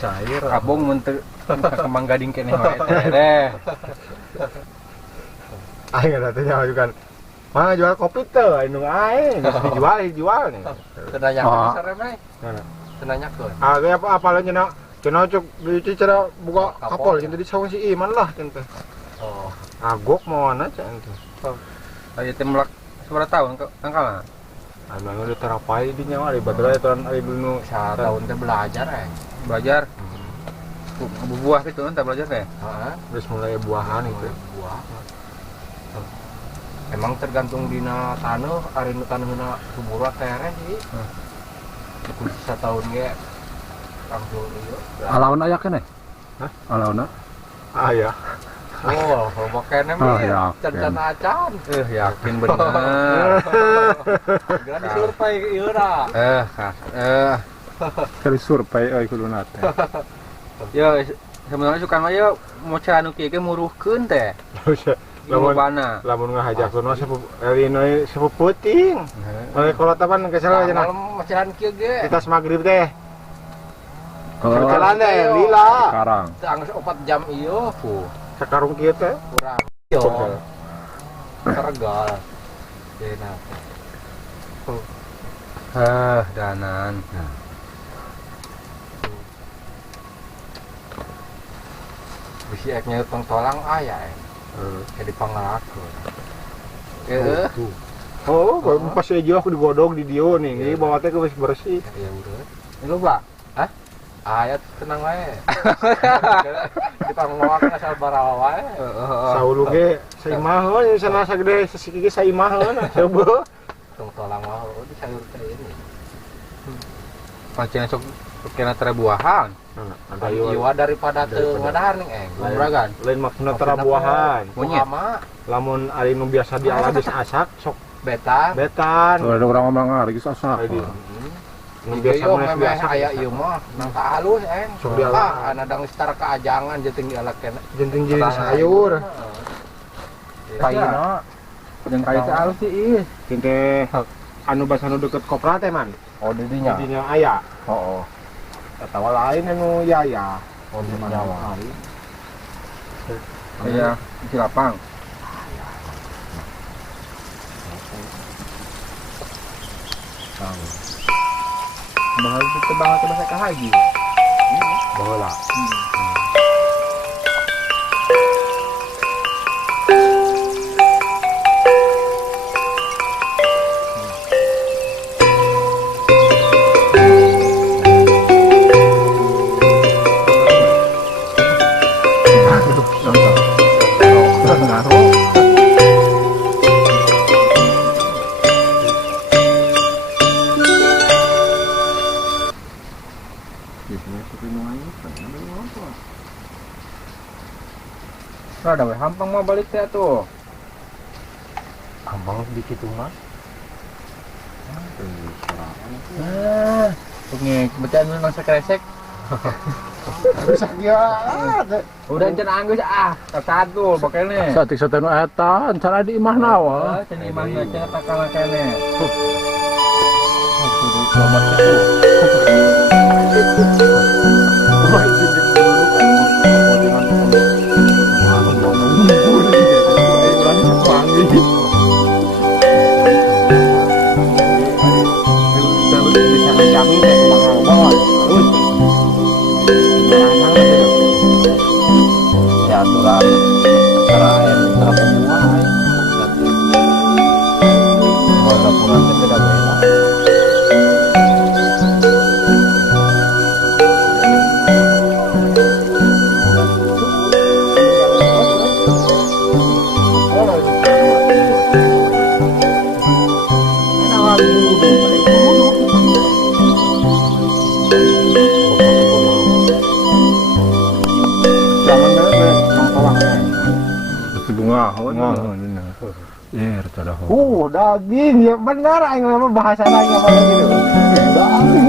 cair. Kabung mentek kembang gading kene wae teh. Aing ada tanya juga. Mah jual kopi teh, anu aing dijual nih. Tenanya Ah. sore mah. Mana? Tenanya tuh. Ah, ge apa lah cenah cuk di cara buka kapal cenah di sawah si Iman lah cenah. Oh. Agok mau ana cenah. Aya teh melak seberapa tahun angkalna? Anu udah terapai di nyawa di baterai tahun ari dulu Tahun teh belajar Belajar buah gitu kan belajar teh. Heeh. terus mulai buahan itu. Buah. Emang tergantung dina taneuh, ari nu taneuhna subur tereh sih. Kudu satahun ge langsung ieu. Alauna aya keneh? Hah? Alauna? Ah ya. Oh, loba kene Oh, mah ya, can-can acan. Yakin bener. Geura disurvei ieu da. Kali survei euy kuduna teh. Ya sebenarnya sukan mah ya mau cara anu kieu ge muruhkeun teh. Lamun Lomana. lamun ngahajakkeun mah sepuputing. Mulai kalau tapan ke salah cenah. Malam macahan kieu ge. Di tas magrib teh. Oh, Jalan deh, lila. sekarang. Anggeus 4 jam ieu puh. Sakarung kieu teh. Kurang. Yo. Tergal. Dena. Danan. Bisi eknya tong-tolang aya jadi pangalakeun. Heeh. Oh, pas aja aku digodog di dio nih. Ini bawa teh geus bersih. Ya udah. Ini lupa. Ayat tenang wae. Di pangalakeun asal barawa wae. Saulu ge saimahon sana sagede sasiki ge saimahon coba. Tong-tolang mah di sayur teh ini. Pancen sok kena terbuahan. Ada Iwa daripada teu ngadahar ning Juragan. lain maksudna terabuahan. Monyet. Lamun ari nu biasa dialah geus asak sok Betan. betan. Tuh ada orang ngomong geus asak. Ari di- Nu Ieu biasa yo mah memeh biasa. aya ieu mah nangka halus Sok dialah. Anadang secara keajangan jeung dialak kena. Jenting jadi sayur. Kaina. Jeung kai teh alus sih is. Teh anu basa nu deket kopra teh man. Oh di dinya. Dinya aya. Heeh. Atawa lain anu yaya. Oh di Jawa. Aya di lapang. Bahal itu banget bahasa kahagi. Baheula. Rada we hampang mau balik teh tuh. Abang dikit mah. Oke, kebetulan memang sekresek. Rusak ya. Udah cenah anggeus satu bakene. Satik satenu eta cara di imah nawa. Cenah imah cenah takala kene. Ya aturan cara yang terbuah. Walaupun teh beda-beda. Daging ya benar aing mah bahasana aing apa gitu. Daging.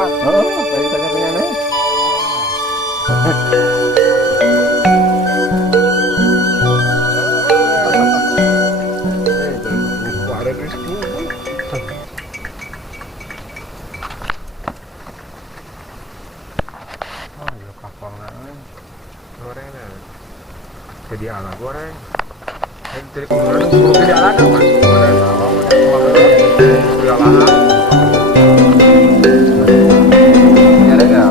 Heeh, kayak tanya penyanyi. Ada rezeki. Oh, iya kapal goreng ya. Jadi ala goreng. Jadi kemudian suruh pilih ala kan mas? Ada sawang, ada pilih ala. Ya ada nggak?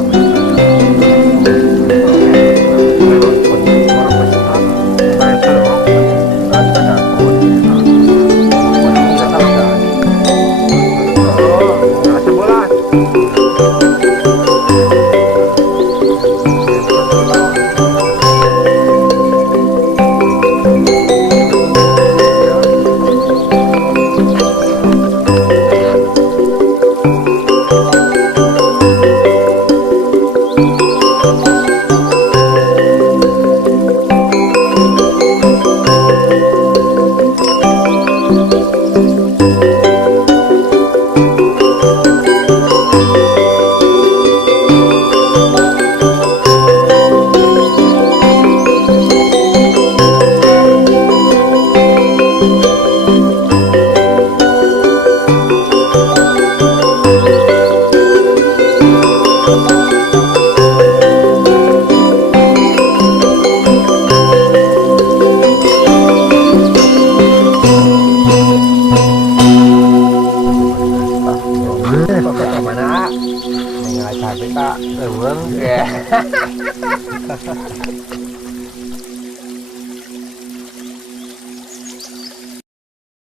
Mana? Mengajar kita, ya.